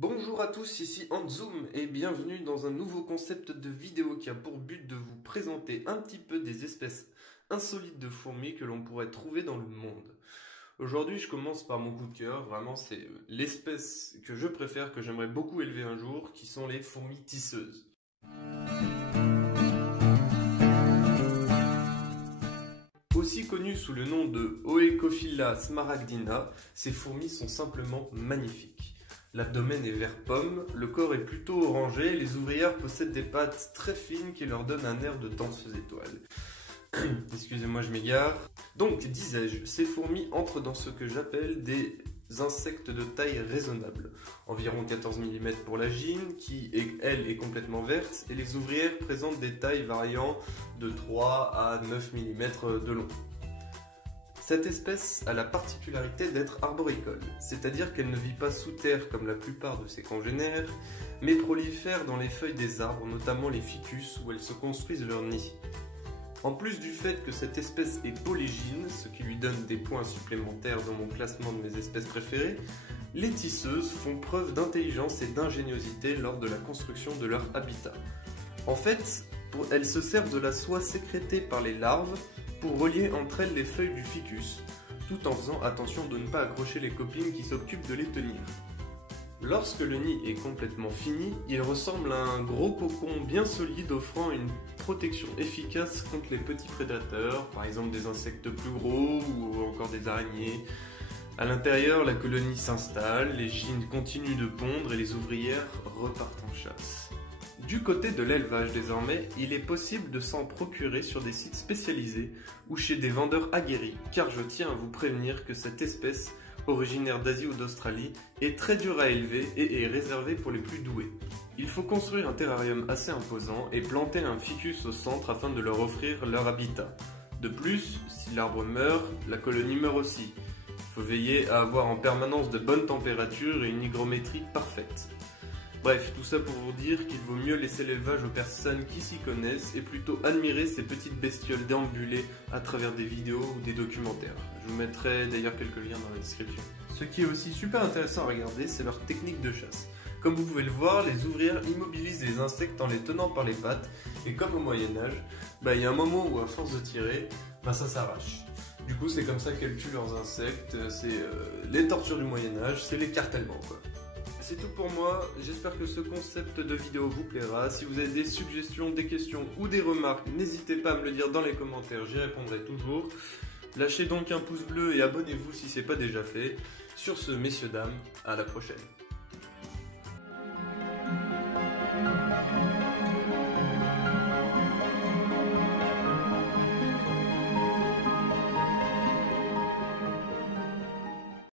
Bonjour à tous, ici Anzoom et bienvenue dans un nouveau concept de vidéo qui a pour but de vous présenter un petit peu des espèces insolites de fourmis que l'on pourrait trouver dans le monde. Aujourd'hui, je commence par mon coup de cœur, vraiment c'est l'espèce que je préfère, que j'aimerais beaucoup élever un jour, qui sont les fourmis tisseuses. Aussi connues sous le nom de Oecophila smaragdina, ces fourmis sont simplement magnifiques. L'abdomen est vert pomme, le corps est plutôt orangé, les ouvrières possèdent des pattes très fines qui leur donnent un air de danseuse étoile. Excusez-moi, je m'égare. Donc, disais-je, ces fourmis entrent dans ce que j'appelle des insectes de taille raisonnable. Environ 14 mm pour la gyne, qui, elle, est complètement verte, et les ouvrières présentent des tailles variant de 3 à 9 mm de long. Cette espèce a la particularité d'être arboricole, c'est-à-dire qu'elle ne vit pas sous terre comme la plupart de ses congénères, mais prolifère dans les feuilles des arbres, notamment les ficus, où elles se construisent leur nid. En plus du fait que cette espèce est polygyne, ce qui lui donne des points supplémentaires dans mon classement de mes espèces préférées, les tisseuses font preuve d'intelligence et d'ingéniosité lors de la construction de leur habitat. En fait, elles se servent de la soie sécrétée par les larves pour relier entre elles les feuilles du ficus, tout en faisant attention de ne pas accrocher les copines qui s'occupent de les tenir. Lorsque le nid est complètement fini, il ressemble à un gros cocon bien solide offrant une protection efficace contre les petits prédateurs, par exemple des insectes plus gros ou encore des araignées. À l'intérieur, la colonie s'installe, les gynes continuent de pondre et les ouvrières repartent en chasse. Du côté de l'élevage désormais, il est possible de s'en procurer sur des sites spécialisés ou chez des vendeurs aguerris, car je tiens à vous prévenir que cette espèce, originaire d'Asie ou d'Australie, est très dure à élever et est réservée pour les plus doués. Il faut construire un terrarium assez imposant et planter un ficus au centre afin de leur offrir leur habitat. De plus, si l'arbre meurt, la colonie meurt aussi. Il faut veiller à avoir en permanence de bonnes températures et une hygrométrie parfaite. Bref, tout ça pour vous dire qu'il vaut mieux laisser l'élevage aux personnes qui s'y connaissent et plutôt admirer ces petites bestioles déambuler à travers des vidéos ou des documentaires. Je vous mettrai d'ailleurs quelques liens dans la description. Ce qui est aussi super intéressant à regarder, c'est leur technique de chasse. Comme vous pouvez le voir, les ouvrières immobilisent les insectes en les tenant par les pattes, et comme au Moyen-Âge, il y a un moment où à force de tirer, ça s'arrache. Du coup, c'est comme ça qu'elles tuent leurs insectes, c'est les tortures du Moyen-Âge, c'est l'écartèlement quoi. C'est tout pour moi, j'espère que ce concept de vidéo vous plaira. Si vous avez des suggestions, des questions ou des remarques, n'hésitez pas à me le dire dans les commentaires, j'y répondrai toujours. Lâchez donc un pouce bleu et abonnez-vous si ce n'est pas déjà fait. Sur ce, messieurs, dames, à la prochaine.